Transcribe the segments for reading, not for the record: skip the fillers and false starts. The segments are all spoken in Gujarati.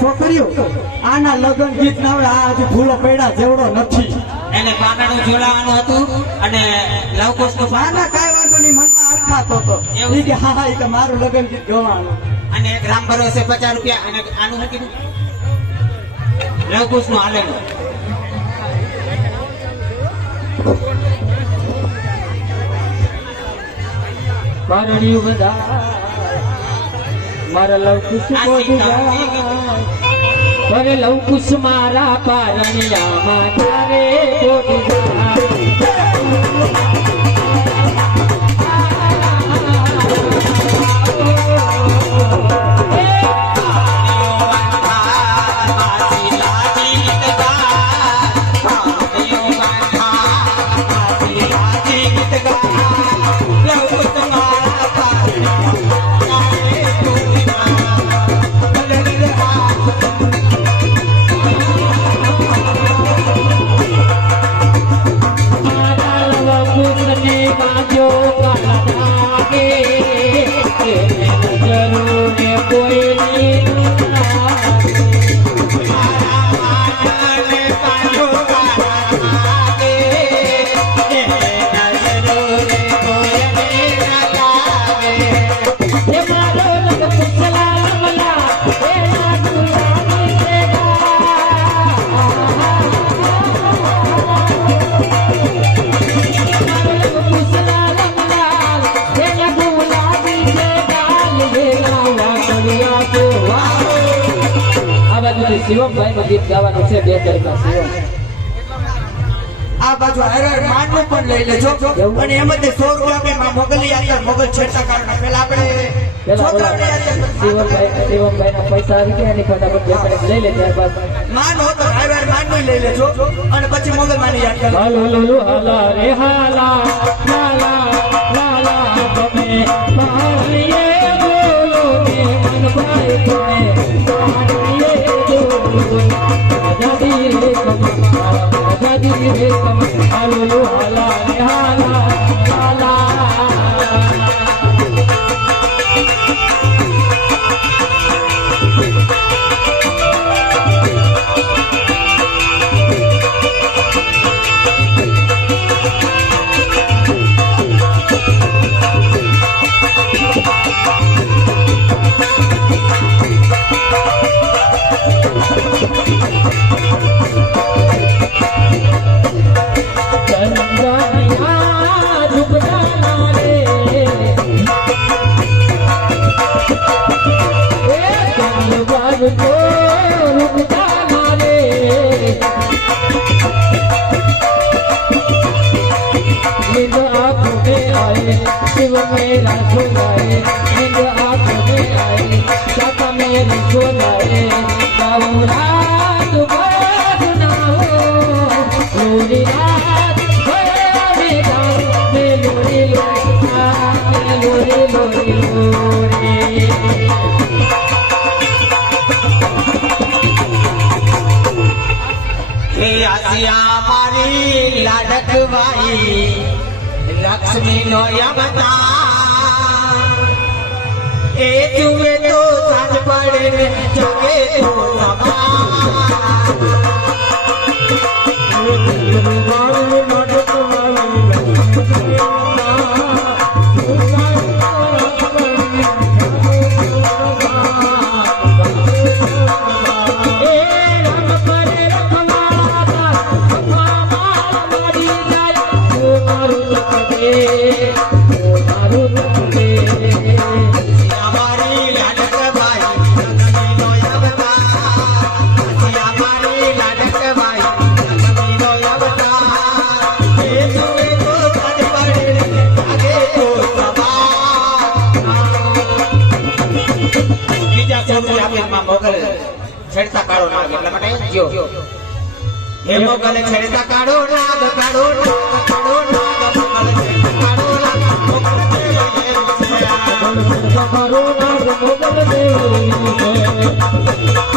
છોકરીઓ આના લગ્ન ગીત ના આવે આ હજી ફૂલો પડ્યા જેવડો નથી એને પાનાનું જોડાવાનું હતું અને લવકુશ નું આના કાંઈ વાંધો નહીં મનમાં અરખાતો હતો ઈ કે હા ઈ કે મારું લગ્ન ગીત ગવાનું અને ગ્રામ ભરોસે 50 રૂપિયા અને આનું હતું લવકુશ નું હાલેલું પરણ્યું બધા મારા લવકુશ અરે લવકુશ મારા પારણિયામાં તારે શિવમભાઈ નું ગીત ગાવાનું છે 2 તરીકા શિવમ આ બાજુ હરે માનનું પણ લઈ લેજો અને એમાંથી 100 રૂપિયા મોગલી આદર મોગલ છેટા કારણે પેલા આપણે શિવમભાઈ ના પૈસા આવી ગયા એની ફટાફટ લઈ લે ત્યારબાદ માન હોતો હરે માનનું લઈ લેજો અને પછી મોગલ માની યાદ કરો હાલો લો હાલા રે હાલા લાલા લાલા તમે પાણીએ બોલો ને મન ભાઈ તમે शिव मेरा सुनाए नींद आंखों में आए चाचा मेरी सुनाए गाऊं रात भर सुनाओ लोरी रात भर में लोरी लोरी लोरी लोरी हे आसिया मारी लाडक भाई लक्ष्मी नो यमता ए जुए तो साज पड़े जगे तो समा કાળો નાગ એટલા માટે જો હે મોગલ છેડતા કાળો નાગ કાળો નાગ કાળો નાગ મોગલ છેડતા કાળો નાગ મોગલ તમારો નાગ મોગલ દેવની છે.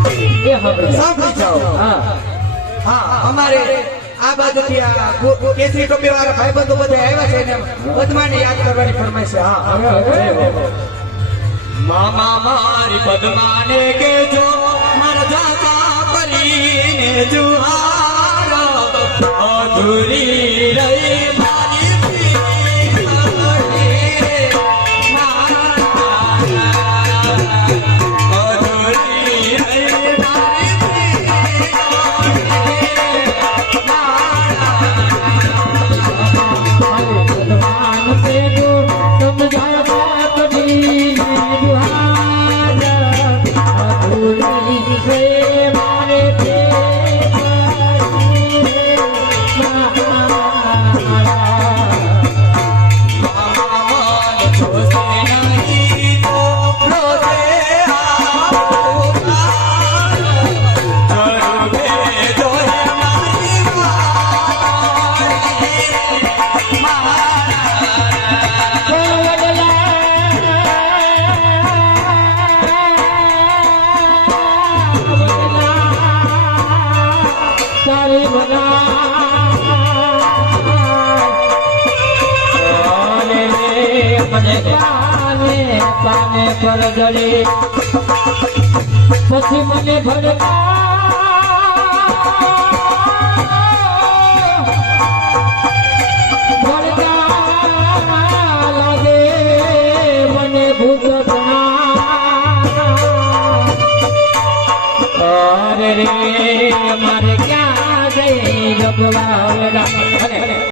સાંભળી જાઓ. હા અમારે આ બાજુથી આ કેસરી ટોપી વાળા ભાઈબંધો બધા આવ્યા છે ને બદમાને યાદ કરવાની ફરમાઈશ છે. હા મામા મારી પદ્માને કેજો મારા જાતા કરીને જુહાર અધૂરી રહી મારી પાને પર જડે પછી મને ભડકા લાગે મને ભૂત અરે રે મારે ક્યાં જઈ ગભરાવડા